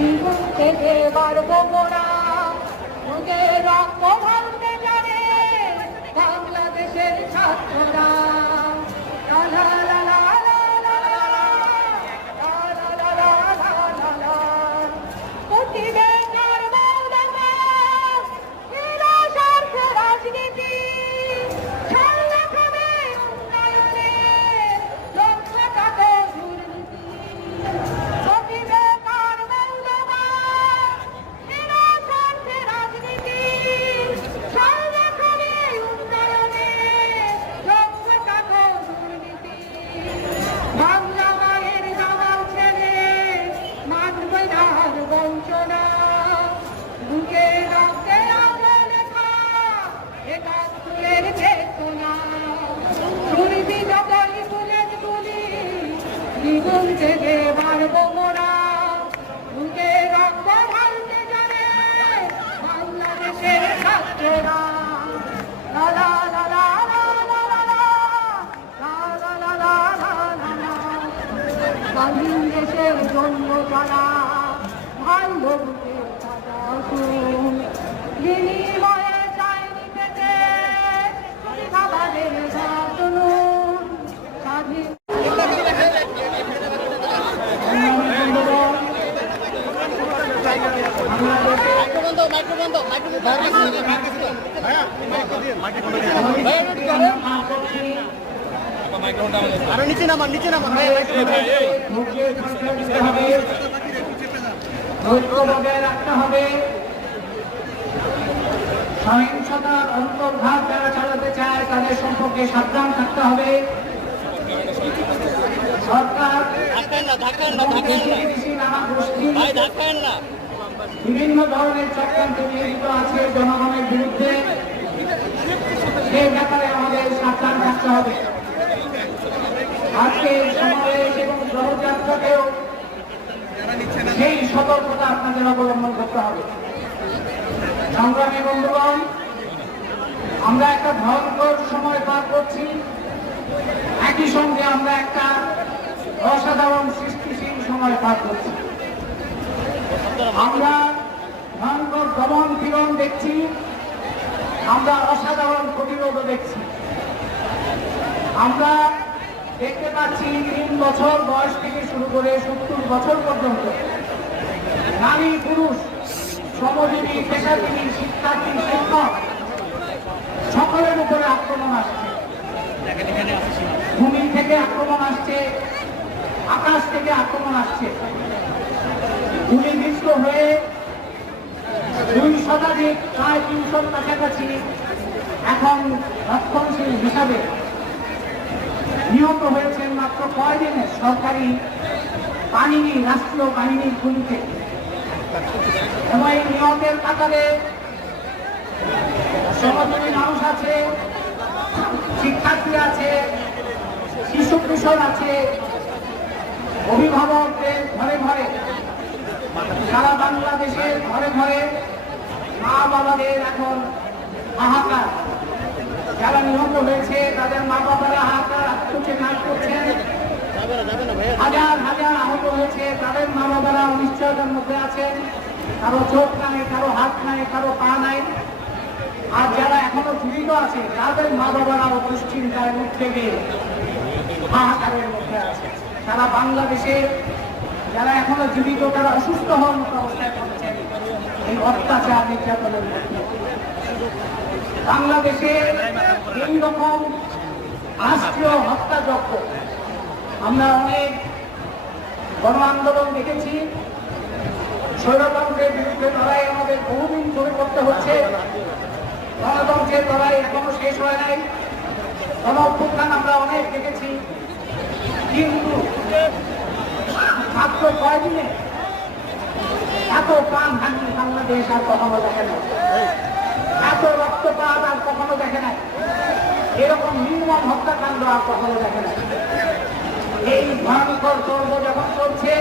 জীবন থেকে পারবো মোরা বুকের রক্ত ভাঙতে জানে বাংলাদেশের ছাত্ররা। লা লা লা লা লা লা লা লা লা লা লা। কোটি বেকার মৌলানা বিনা স্বার্থে রাজনীতি ছাড়লে খাবে উন্নয়নে লক্ষ টাকা দুর্নীতি। কোটি বেকার মৌলানা বিনা স্বার্থে রাজনীতি ছাড়লে খাবে উন্নয়নে লক্ষ টাকা দুর্নীতি। বাংলা মায়ের জামাল ছেলে মানবে না আর বঞ্চনা বুকে রক্তে আলো লেখা একাত্তরের চেতনা। দুর্নীতি যতই বুলেট গুলি দ্বিগুণ থেকে মারবো মোরা বুকে রক্ত ঢালতে জানে বাংলাদেশের ছাত্ররা। লা লা লা লা লা লা লা লা লা লা লা লা লা। স্বাধীন দেশের জন্য যারা ভালো বুকে সাজাসুন বিনিময়ে চাইনি পেতে খাবারের যত্নুন স্বাধীন। নিচে নামান বজায় রাখতে হবে। সহিংসতার অন্তর্ঘাত যারা চালাতে চায় তাদের সম্পর্কে সাবধান থাকতে হবে। সরকার বিভিন্ন ধরনের চক্রান্তে নিয়োজিত আছে জনগণের বিরুদ্ধে, সেই ব্যাপারে আমাদের সাবধান থাকতে হবে। আজকের সমাবেশ এবং শোভাযাত্রাকেও সেই সতর্কতা আপনাদের অবলম্বন করতে হবে। সংগ্রামী বন্ধুগণ, আমরা একটা ভয়ঙ্কর সময় পার করছি, একই সঙ্গে আমরা একটা অসাধারণ সৃষ্টিশীল সময় পার করছি। আমরা ভয়ঙ্কর দমন পীড়ন দেখছি, আমরা অসাধারণ প্রতিরোধও দেখছি। আমরা দেখতে পাচ্ছি 3 বছর বয়স থেকে শুরু করে 70 বছর পর্যন্ত নারী পুরুষ শ্রমজীবী পেশাজীবী শিক্ষার্থী শিক্ষক সকলের উপরে আক্রমণ আসছে। ভূমি থেকে আক্রমণ আসছে, আকাশ থেকে আক্রমণ আসছে। গুলিবিদ্ধ হয়ে 2 শতাধিক প্রায় 300 কাছাকাছি এখন রক্ষণশীল হিসাবে নিহত হয়েছেন মাত্র কয়দিনে সরকারি বাহিনী, রাষ্ট্রীয় বাহিনীর গুলিতে। এবং এই নিহতের কাতারে শ্রমজীবী মানুষ আছে, শিক্ষার্থী আছে, শিশু কিশোর আছে, অভিভাবকদের ঘরে ঘরে, সারা বাংলাদেশের ঘরে ঘরে মা বাবাদের এখন হাহাকার। যারা নিহত হয়েছে তাদের মা বাবারা হাহাকার আত্মচিৎকার করছেন। হাজার হাজার আহত হয়েছে, তাদের মা বাবারা অনিশ্চয়তার মধ্যে আছেন। কারো চোখ নাই, কারো হাত নাই, কারো পা নাই। আর যারা এখনো জীবিত আছে তাদের মা বাবারাও দুশ্চিন্তায় উদ্বেগে হাহাকারের মধ্যে আছে। সারা বাংলাদেশে যারা এখনো জীবিত তারা অসুস্থ হওয়ার মতো অবস্থায় পড়ছেন এই অত্যাচার নির্যাতনের মধ্যে। বাংলাদেশে এই রকম রাষ্ট্রীয় হত্যাযজ্ঞ আমরা অনেক গণ আন্দোলন দেখেছি। স্বৈরতন্ত্রের বিরুদ্ধে লড়াই আমাদের বহুদিন ধরে করতে হচ্ছে। গণতন্ত্রের লড়াই এখনো শেষ হয় নাই। গণ অভ্যুত্থান আমরা অনেক দেখেছি, কিন্তু মাত্র কয়দিনে এত প্রাণহানি বাংলাদেশ আর কখনো দেখে নাই, এত রক্তপাত আর কখনো দেখে নাই, এরকম নির্মম হত্যাকাণ্ড আর কখনো দেখে নাই। এই ভয়ঙ্কর পর্ব যখন চলছে,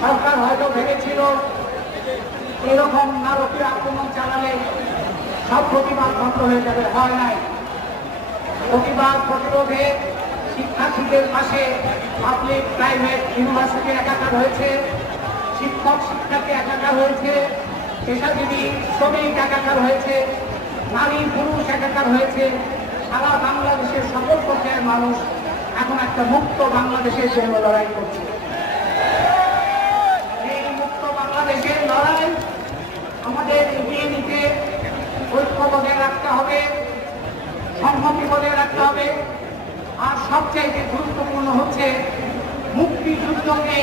সরকার হয়তো ভেবেছিল এরকম নারকীয় আক্রমণ চালালে সব প্রতিবাদ বন্ধ হয়ে যাবে, হয় নাই। প্রতিবাদ প্রতিরোধে শিক্ষার্থীদের পাশে পাবলিক প্রাইভেট ইউনিভার্সিটি একাকার হয়েছে। শিক্ষক শিক্ষার্থী একাকার হয়েছে, পেশাজীবী শ্রমিক একাকার হয়েছে, নারী পুরুষ একাকার হয়েছে। সারা বাংলাদেশের সকল পর্যায়ের মানুষ এখন একটা মুক্ত বাংলাদেশের জন্য লড়াই করছে। এই মুক্ত বাংলাদেশের লড়াই আমাদের এগিয়ে নিতে ঐক্য বজায় রাখতে হবে, সংহতি বজায় রাখতে হবে। আর সবচাইতে গুরুত্বপূর্ণ হচ্ছে মুক্তিযুদ্ধকে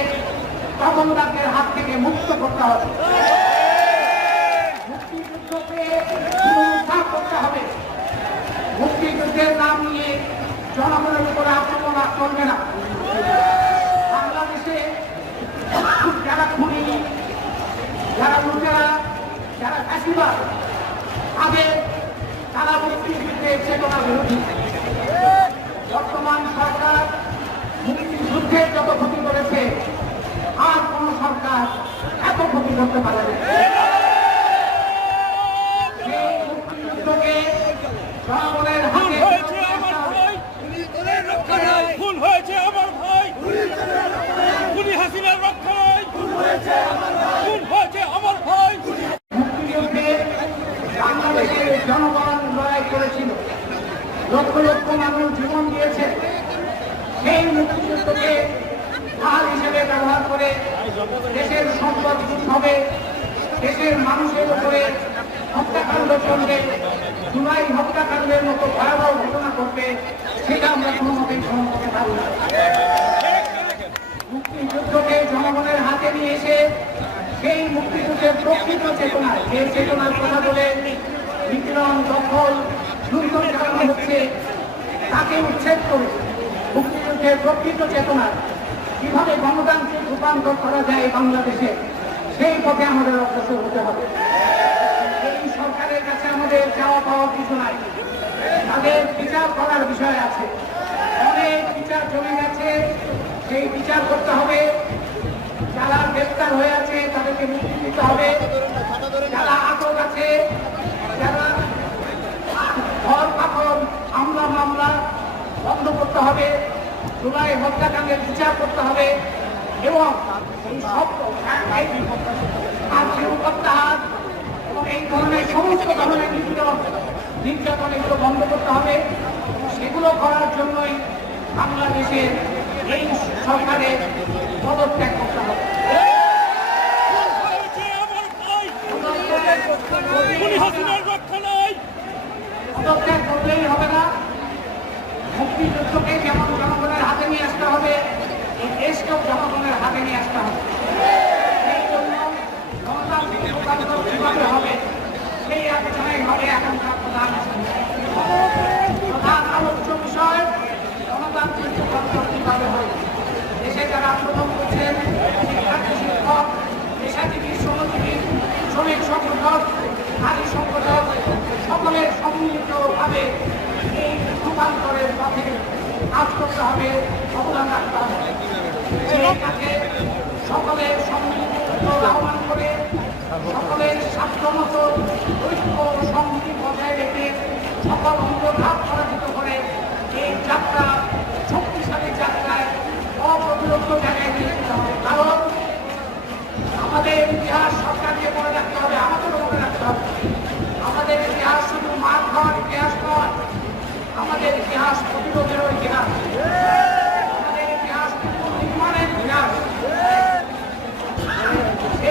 তদন্তের হাত থেকে মুক্ত করতে হবে, মুক্তিযুদ্ধকে পুনরুদ্ধার করতে হবে। মুক্তিযুদ্ধের নাম নিয়ে জনগণের উপরে আক্রমণ করবে না। বাংলাদেশে যারা খুনি, যারা লুটেরা, যারা ফ্যাসিবাদ, তারা মুক্তিযুদ্ধের চেতনা বিরোধী। বর্তমান সরকার মুক্তিযুদ্ধের যত ক্ষতি করেছে আর কোন সরকার এত ক্ষতি করতে পারে না। সেই মুক্তিযুদ্ধকে জনগণের হাতে খুন হয়েছে আমার ভাই, খুনি হাসিনার রক্ষায় খুন হয়েছে আমার ভাই। মুক্তিযুদ্ধে বাংলাদেশের জনগণ লড়াই করেছিল, লক্ষ লক্ষ মানুষ জীবন দিয়েছে। সেই মুক্তিযুদ্ধকে ঢাল হিসেবে ব্যবহার করে দেশের সম্পদ হবে, দেশের মানুষের উপরে হত্যাকাণ্ড চলবে, জুলাই হত্যাকাণ্ডের মতো ভয়াবহ ঘটনা ঘটবে, সেটা আমরা কোনো মতেই গ্রহণ করতে পারি না। মুক্তিযুদ্ধকে জনগণের হাতে নিয়ে এসে সেই মুক্তিযুদ্ধের প্রকৃত চেতনা, যে চেতনার কথা বলে নিপীড়ন, দখল, লুণ্ঠন চালানো হচ্ছে, তাকে উচ্ছেদ করে মুক্তিযুদ্ধের প্রকৃত চেতনা কিভাবে গণতান্ত্রিক রূপান্তর করা যায় বাংলাদেশে, সেই পথে আমাদের অগ্রসর হতে হবে। এই সরকারের কাছে আমাদের চাওয়া পাওয়া কিছু নাই, তাদের বিচার করার বিষয় আছে। অনেক বিচার জমে গেছে, সেই বিচার করতে হবে। যারা গ্রেপ্তার হয়ে আছে তাদেরকে মুক্তি দিতে হবে। যারা আটক আছে, যারা ঘর পাথর মামলা বন্ধ করতে হবে, জুলাই হত্যাকাণ্ডের বিচার করতে হবে এবং এই সব প্রত্যাহার এবং এই ধরনের সমস্ত ধরনের নির্যাতন এগুলো বন্ধ করতে হবে। সেগুলো করার জন্যই বাংলাদেশের এই সরকারের পদত্যাগ করতে হবে। পদত্যাগ করলেই হবে না, মুক্তিযুদ্ধকে যেমন জনগণের হাতে নিয়ে আসতে হবে, এই দেশকেও জনগণের হাতে নিয়ে আসতে হবে। সেই জন্য গণতান্ত্রিক রূপান্তর কিভাবে হবে সেই আলোচনায় হবে এখনকার প্রধান আলোচ্য বিষয়। গণতান্ত্রিক রূপান্তর কিভাবে হবে, দেশে যারা আন্দোলন করছেন, শিক্ষার্থী, শিক্ষক, পেশাজীবী, শ্রমজীবী, শ্রমিক সংগঠন, নারী সংগঠন, সকলের সম্মিলিতভাবে এই রূপান্তরের পথে কাজ করতে হবে, অবদান রাখতে হবে। সেই কাজে সকলের সম্মিলিত আহ্বান করে সকলের স্বার্থমত ঐক্য সংহতি বজায় রেখে সকল অঙ্গঘাত পরাজিত করে এই যাত্রা, শক্তিশালী যাত্রায় অপ্রতিরোধ জায়গায় নিয়ে যেতে হবে। কারণ আমাদের ইতিহাস সরকারকে মনে রাখতে হবে, আমাদেরও মনে রাখতে হবে। আমাদের ইতিহাস শুধু মার খাওয়ার ইতিহাস নয়, আমাদের ইতিহাস প্রতিরোধেরও ইতিহাস, আমাদের ইতিহাস নির্মাণের ইতিহাস।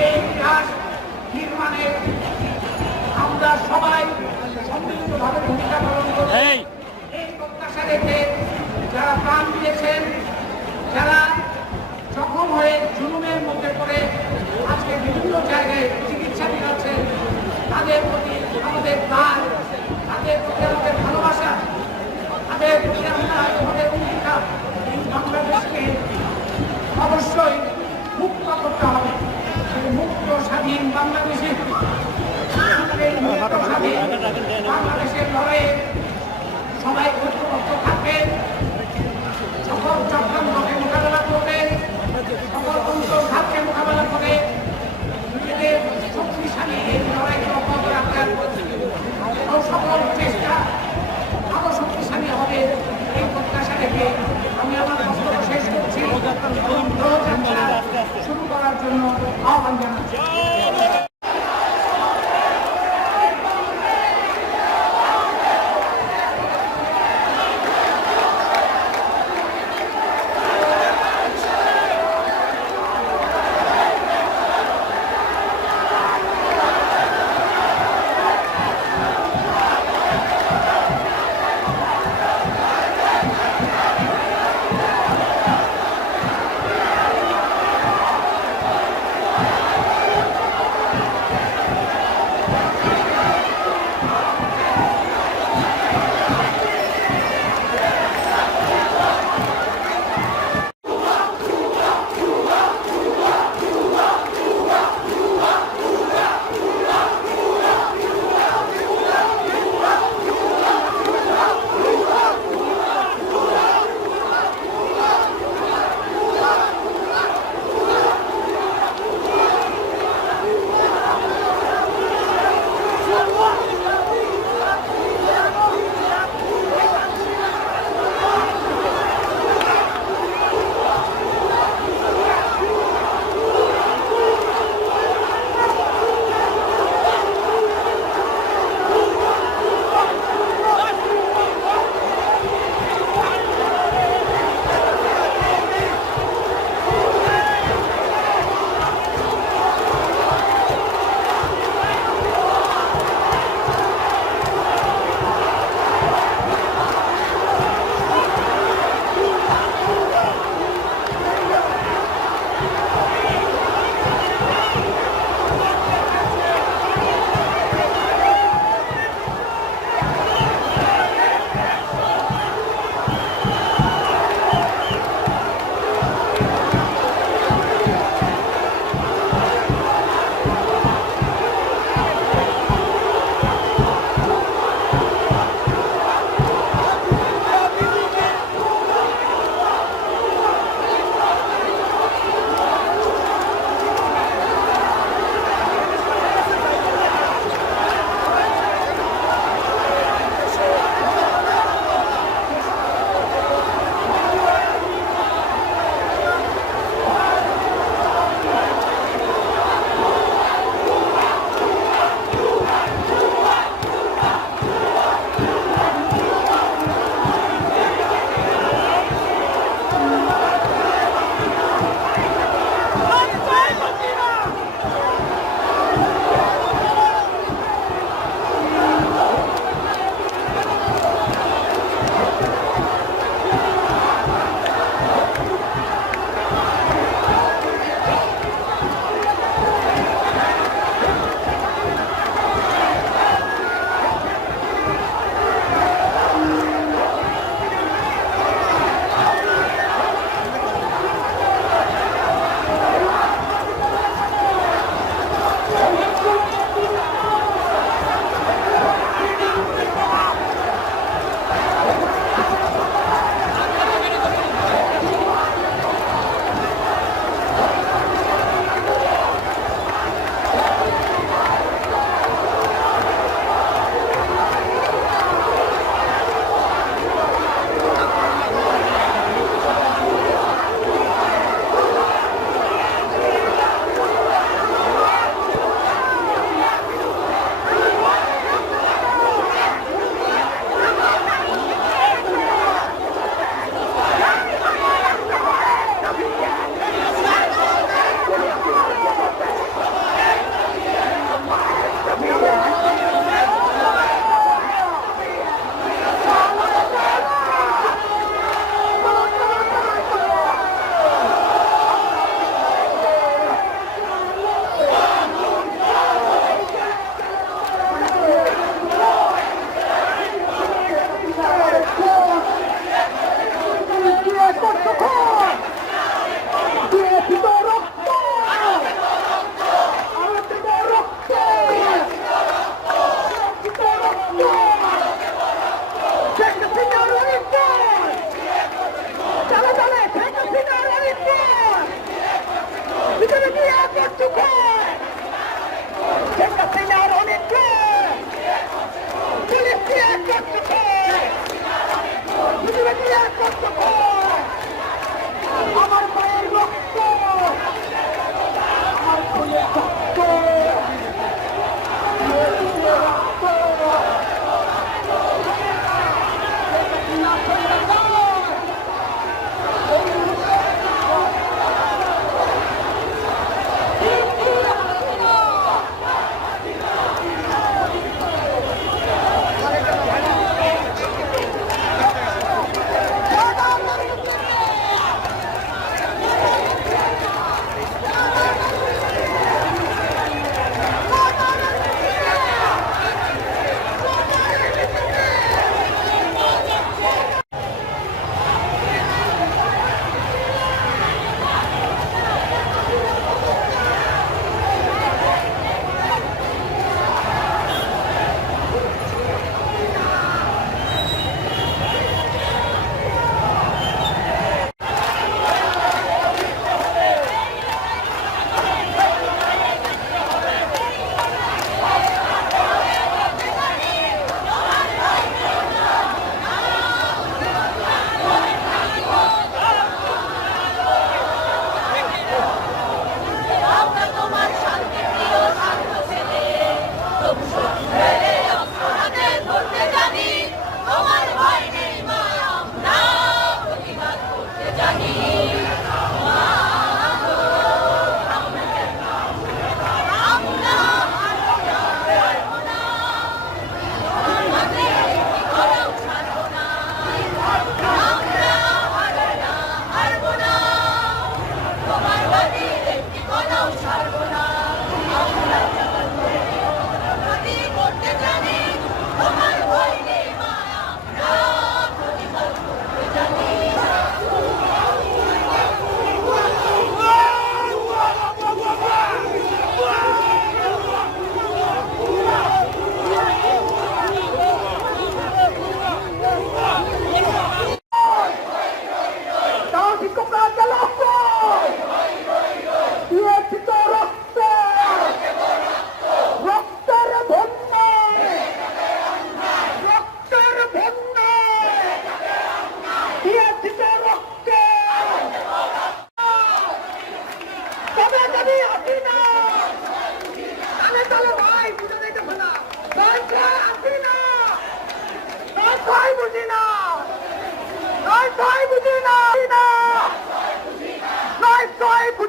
এই ইতিহাস নির্মাণে আমরা সবাই সম্মিলিতভাবে ভূমিকা পালন করব। এই প্রত্যাশা রেখে যারা প্রাণ দিয়েছেন, যারা জখম হয়ে জুলুমের মধ্যে পড়ে আজকে বিভিন্ন জায়গায় চিকিৎসা দিচ্ছেন, তাদের প্রতি আমাদের প্রাণ, তাদের প্রতি আমাদের ভালোবাসা, তাদের প্রতি আমাদের অঙ্গীকার। এই বাংলাদেশকে অবশ্যই মুক্ত করতে হবে। সেই মুক্ত স্বাধীন বাংলাদেশে বাংলাদেশের লড়াইয়ে সবাই ঐক্যবদ্ধ থাকবেন, সকল চক্রান্তকে মোকাবেলা করবেন, সকল অন্তর্ঘাতকে মোকাবেলা করে নিজেদের শক্তিশালী এই লড়াইকে অব্যাহত রাখবেন এবং সকল চেষ্টা আরো শক্তিশালী হবে। এই প্রত্যাশা রেখে আমি আমার বক্তব্য শেষ করছি এবং শুরু করার জন্য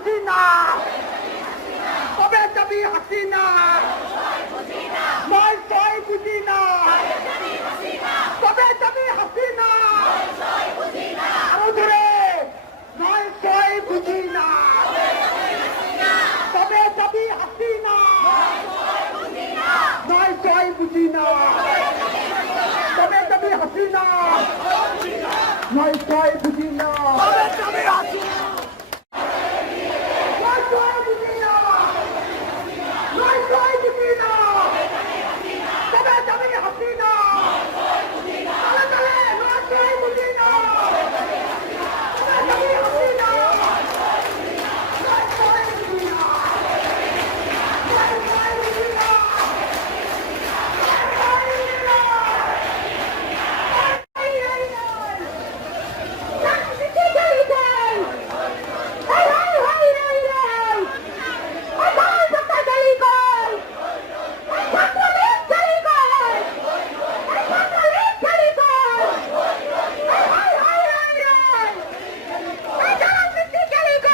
বুঝি না তবে যাবি হাসিনা নয় ছয় বুঝি না তবে যাবি হাসিনা আরো ধরে নয় ছয় বুঝি না তবে যাবি হাসিনা নয় ছয় বুঝি না তবে যাবি হাসিনা নয় ছয় বুঝি না